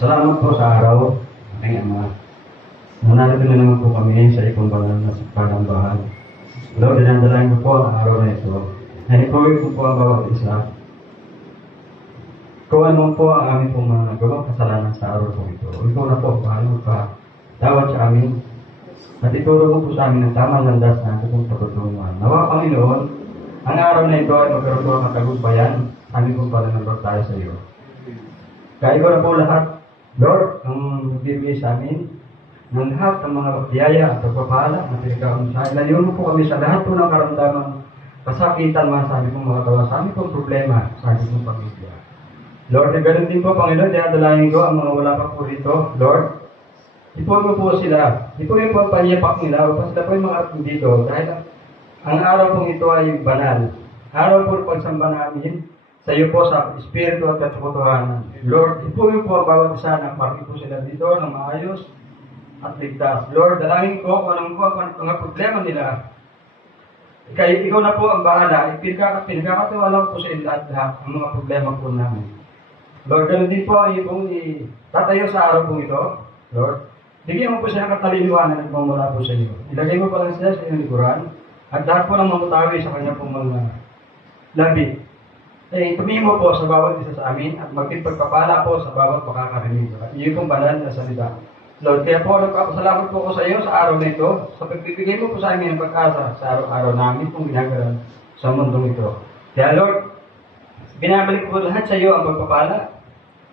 Salamat po sa araw, aking Ama. Nanalo na naman po kami sa ikong banal na palambahan. Lord, dinadalain ko po ang araw na ito. Naipawin ko po ang bawat isa. Kung ano po ang aming pong mga nagawang kasalanan sa araw po ito. Ikaw na po, paano ka tawad sa amin. At ituro mo po sa amin ang tamang landas na ating pagtutunguhan. Nawa, Panginoon, ang araw na ito ay magkaroon po ang katagumpayan. Amin pong palanambag tayo sa iyo. Kaya ikaw na po lahat, Lord, ang bibigay sa amin ng lahat ng mga biyaya at pagpapala na pinagkaroon sa amin. Layon mo po kami sa lahat po ng karamdaman, kasakitan mga sabi kong mga tawa, sa amin pong problema, sa amin pong pamilya. Lord, ganun din po, Panginoon, dinadalahin ko ang mga wala pa po rito. Lord, ipon mo po sila. Ipon po ang panyapak nila upang sila po yung mga ating dito. Dahil ang araw pong ito ay banal. Araw po pagsamba namin sa iyo po sa Espiritu at katotohanan. Lord, ipon po ang bawat isa na parang po sila dito ng maayos at ligtas. Lord, dalangin ko kung anong po ang mga problema nila. Kaya ikaw na po ang bahala. Pinagkakatiwala po sa lahat ang mga problema po namin. Lord, ganun din po ang iyong tatayo sa araw pong ito. Lord, bigyan mo po siya ng kataliliwanan at mula po sa iyo. Ilagay mo pa lang siya sa iyong likuran at lahat po ng mamutawi sa kanya pong mga labi. Tumingin mo po sa bawat isa sa amin at magpagpapala po sa bawat makakarinig. At iyo pong banal na salita. Lord, kaya po nagpapasalamat po ko sa iyo sa araw na ito sa pagbibigay mo po sa amin ng pag-asa sa araw-araw namin pong ginagawa sa mundong ito. Kaya Lord, binabalik po lahat sa iyo ang pagpapala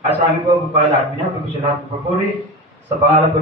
at sa amin po ang pagpapala at binabalik po sa lahat ng papuri sa pangalan po